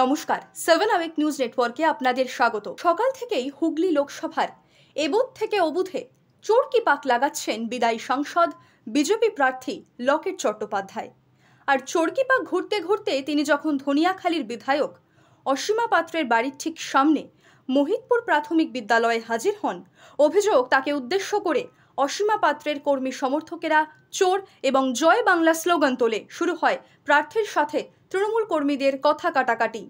নমস্কার, 7 Awake news নেটওয়ার্কে আপনাদের স্বাগত। সকাল থেকেই হুগলি লোকসভার এবুথ থেকে অবুথে চোরকি পাক লাগাচ্ছেন বিদায়ী সাংসদ বিজেপি প্রার্থী লকেট চট্টোপাধ্যায়। আর চোরকি পাক ঘুরতে ঘুরতে তিনি যখন ধনিয়াখালীর বিধায়ক অসীমা পাত্রের বাড়ির ঠিক সামনে মোহিতপুর প্রাথমিক বিদ্যালয়ে হাজির হন, অভিযোগ তাকে উদ্দেশ্য করে অসীমা পাত্রের কর্মী সমর্থকেরা চোর এবং জয় বাংলা স্লোগান তোলে। শুরু হয় প্রার্থীর সাথে তৃণমূল কর্মীদের কথা কাটাকাটি।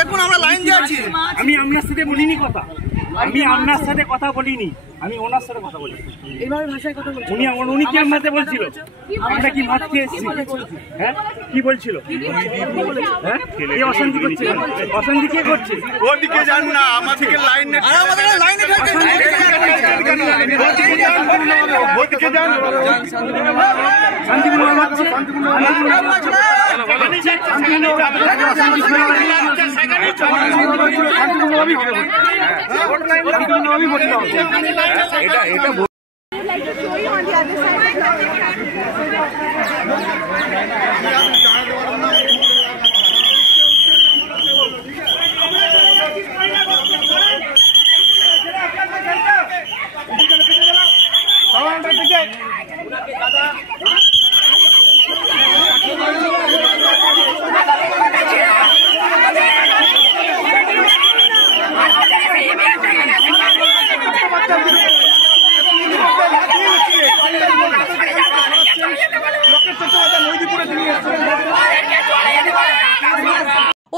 দেখুন আমরা লাইন দিয়েছি। আমি আপনার সাথে বলিনি কথা, আমি আপনার সাথে কথা বলিনি, আমি ওনার সাথে কথা বলি। এইভাবে ভাষায় কথা বলছি। উনি কি আমাদের বলছিল আমরা কি ভাত খেয়ে এসেছি? হ্যাঁ কি বলছিল? হ্যাঁ এই অশান্তি করছে, অশান্তি কে করছে? ওদিকে যান না, আমাদেরকে লাইনে ওদিকে যান, শান্তিপূর্ণ হচ্ছে,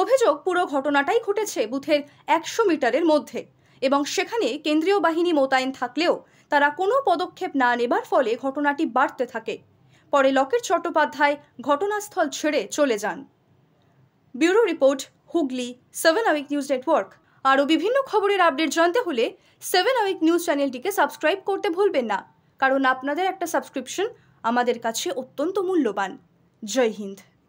অভিযোগ পুরো ঘটনাটাই ঘটেছে বুথের 100 মিটারের মধ্যে এবং সেখানে কেন্দ্রীয় বাহিনী মোতায়েন থাকলেও তারা কোনো পদক্ষেপ না নেবার ফলে ঘটনাটি বাড়তে থাকে। পরে লকেট চট্টোপাধ্যায় ঘটনাস্থল ছেড়ে চলে যান। Bureau report, Hooghly, 7 Awake News Network. আরও বিভিন্ন খবরের আপডেট জানতে হলে 7 আওয়েক নিউজ চ্যানেলটিকে সাবস্ক্রাইব করতে ভুলবেন না, কারণ আপনাদের একটা সাবস্ক্রিপশন আমাদের কাছে অত্যন্ত মূল্যবান। জয় হিন্দ।